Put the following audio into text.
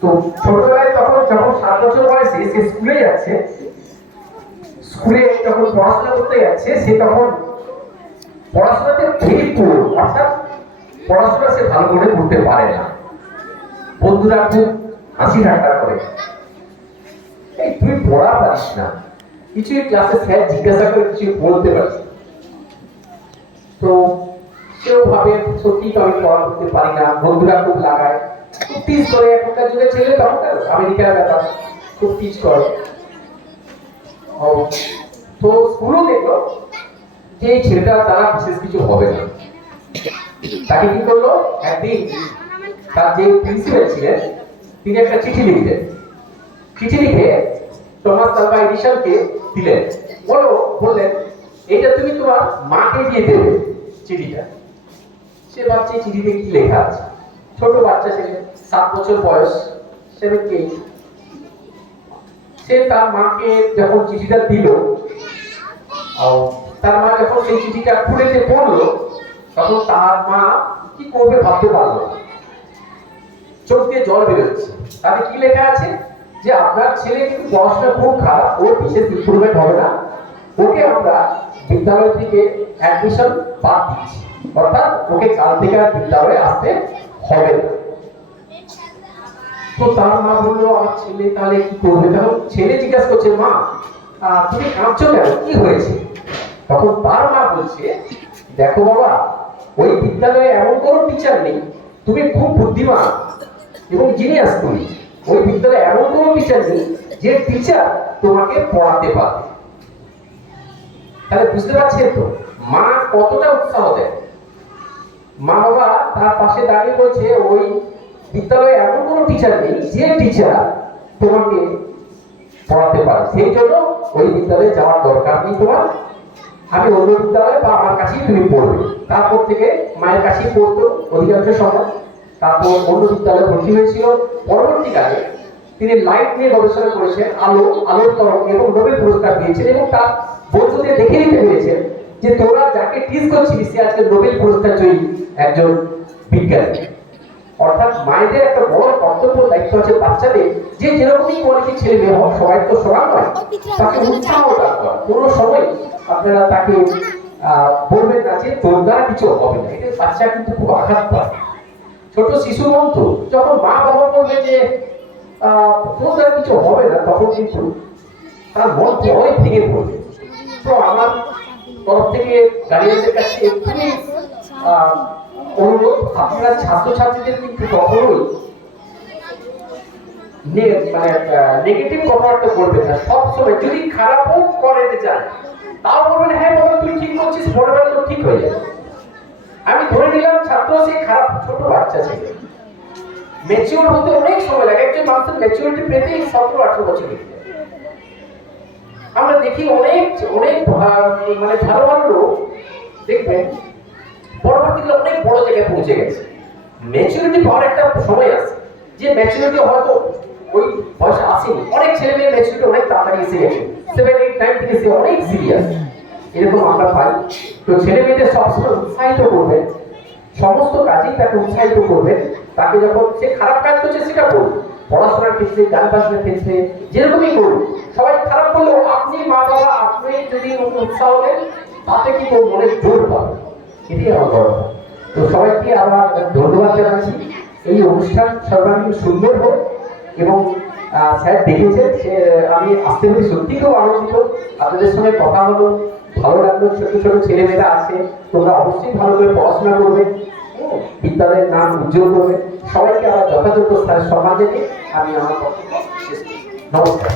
তো ছোটবেলায় তখন যখন 7 বছর বয়সে সে স্কুলে যাচ্ছে, স্কুলে যখন পড়াশোনা করতে যাচ্ছে, সে তখন পড়াশোনাতে ভেরি পুর, অর্থাৎ পড়াশোনা সে ভালো করে করতে পারে না। বন্ধুরা খুব হাসি ঠাট্টা করে, এই তুই পড়া পারিস না, কিছুই ক্লাসে স্যার জিজ্ঞাসা করে কিছু বলতে পারিস। তো সেও ভাবে সত্যি তো আমি পড়া করতে পারি না, বন্ধুরা খুব লাগায়, খুব টিজ করে। এখনকার যুগে ছেলে তখনকার আমেরিকার ব্যাপার, খুব টিজ করে। তো স্কুলও দেখলো যে এই ছেলেটা তারা বিশেষ কিছু হবে না। তাকে কি করলো, একদিন তার যে প্রিন্সিপাল ছিলেন তিনি একটা চিঠি লিখলেন। চিঠি লিখে টমাস আলভা এডিসনকে দিলেন। বললেন এটা তুমি তোমার মাকে দিয়ে দেবে চিঠিটা। সে ভাবছে চিঠিতে কি লেখা আছে, ছোট বাচ্চা ছেলে, 7 বছর বয়স, 7 সে তার মাকে যখন চিঠিটা দিল, তার মা যখন সেই চিঠিটা খুলে পড়লো, তখন তার মা কি করবে ভাবতে পারলো, চোখ দিয়ে জল বেরোচ্ছে। তাতে কি লেখা আছে যে আপনার ছেলে কিন্তু পড়াশোনা খুব খারাপ, ওর বিশেষ ইমপ্রুভমেন্ট হবে না, ওকে আমরা বিদ্যালয় থেকে অ্যাডমিশন বাদ দিচ্ছি, অর্থাৎ ওকে কাল থেকে আর বিদ্যালয়ে আসতে হবে না। তো তার মা বললো আমার ছেলে তাহলে কি করবে? তখন ছেলে জিজ্ঞাসা করছে, মা তুমি কাঁদছো কেন, কি হয়েছে? তখন তার মা বলছে, দেখো বাবা, ওই বিদ্যালয়ে এমন কোনো টিচার নেই, তুমি খুব বুদ্ধিমান এবং জিনিয়াস, তুমি ওই বিদ্যালয়ে এমন কোনো টিচার নেই যে টিচার তোমাকে পড়াতে পারবে। তাহলে বুঝতে পারছেন তো মা কতটা উৎসাহ দেয়। মা বাবা তার পাশে দাঁড়িয়ে বলছে ওই বিদ্যালয়ে এমন কোনো টিচার নেই যে টিচার তোমাকে পড়াতে পারে, সেই জন্য ওই বিদ্যালয়ে যাওয়ার দরকার নেই তোমার, আমি অন্য বিদ্যালয়ে বা আমার কাছেই তুমি পড়বে। তারপর থেকে মায়ের কাছেই পড়তো অধিকাংশ সময়। তারপর অন্য বিদ্যালয়ে ভর্তি হয়েছিল। পরবর্তীকালে তিনি লাইট নিয়ে গবেষণা করেছেন, আলোর তরঙ্গ, এবং নোবেল পুরস্কার পেয়েছেন। এবং তার বন্ধুদের দেখে নিতে পেরেছেন যে তোরা যাকে টিজ করছিস সে আজকে নোবেল পুরস্কার জয়ী একজন বিজ্ঞানী। অর্থাৎ মায়েদের একটা বড় কর্তব্য, দায়িত্ব আছে বাচ্চাদের, যে যেরকমই কোয়ালিটি ছেলে মেয়ে হোক, সবাই তো সমান নয়, তাকে উৎসাহ দান করা। কোনো সময় আপনারা তাকে বলবেন না যে তোর দ্বারা কিছু হবে না, এটা বাচ্চা কিন্তু খুব আঘাত পায়। ছোট শিশু মন তো, যখন মা বাবা বলবে যে তোর দ্বারা কিছু হবে না, তখন কিন্তু তার মন বড়ই ভেঙে পড়বে। তো আমার তরফ থেকে গার্ডিয়ানদের কাছে একটুখানি অনুরোধ, আপনারা ছাত্রছাত্রীদের কিন্তু কখনোই নেগেটিভ কথাবার্তা বলবেন না। সবসময় যদি খারাপও করাতে চান, তাও বলবেন হ্যাঁ বাবা তুই ঠিক করছিস, পরের বার তো ঠিক হয়ে যাবে। আমি ধরে নিলাম ছাত্র সে খারাপ, ছোট বাচ্চা ছিল, ম্যাচিওর হতে অনেক সময় লাগে। একজন মানুষের ম্যাচিওরিটি পেতেই 17-18 বছর লেগে যায়। আমরা দেখি অনেক অনেক মানে ভালো ভালো লোক দেখবেন পরবর্তীকালে অনেক বড় জায়গায় পৌঁছে গেছে। ম্যাচুরিটি পাওয়ার একটা সময় আছে, যে ম্যাচুরিটি হয়তো ওই বয়সে আসেনি। অনেক ছেলে মেয়ে ম্যাচুরিটি অনেক তাড়াতাড়ি এসে গেছে, 7, 8, 9 থেকে সে অনেক সিরিয়াস, এরকম আমরা পাই। তো ছেলে মেয়েদের সবসময় উৎসাহিত করবেন, সমস্ত কাজেই তাকে উৎসাহিত করবেন। তাকে যখন সে খারাপ কাজ করছে সেটা বলুন, পড়াশোনার ক্ষেত্রে, গান বাজনার ক্ষেত্রে, যেরকমই করুন। সবাই খারাপ করলেও আপনি মা বাবা আপনি যদি উৎসাহ দেন, তাতে কিন্তু মনে জোর পাবে। এটাই আমার বড়। তো সবাইকে আবার ধন্যবাদ জানাচ্ছি। এই অনুষ্ঠান সর্বাঙ্গীন সুন্দর হোক। এবং স্যার দেখেছেন, সে আমি আসতে পেরে সত্যি খুব আনন্দিত। আপনাদের সঙ্গে কথা হলো, ভালো লাগলো। ছোট ছোট ছেলেমেয়েরা আছে, তোমরা অবশ্যই ভালো করে পড়াশোনা করবে, বিদ্যালয়ের নাম উজ্জ্বল করবে। সবাইকে আবার যথাযথ স্থানে সম্মান জানিয়ে আমি আমার বক্তব্য শেষ করছি। নমস্কার।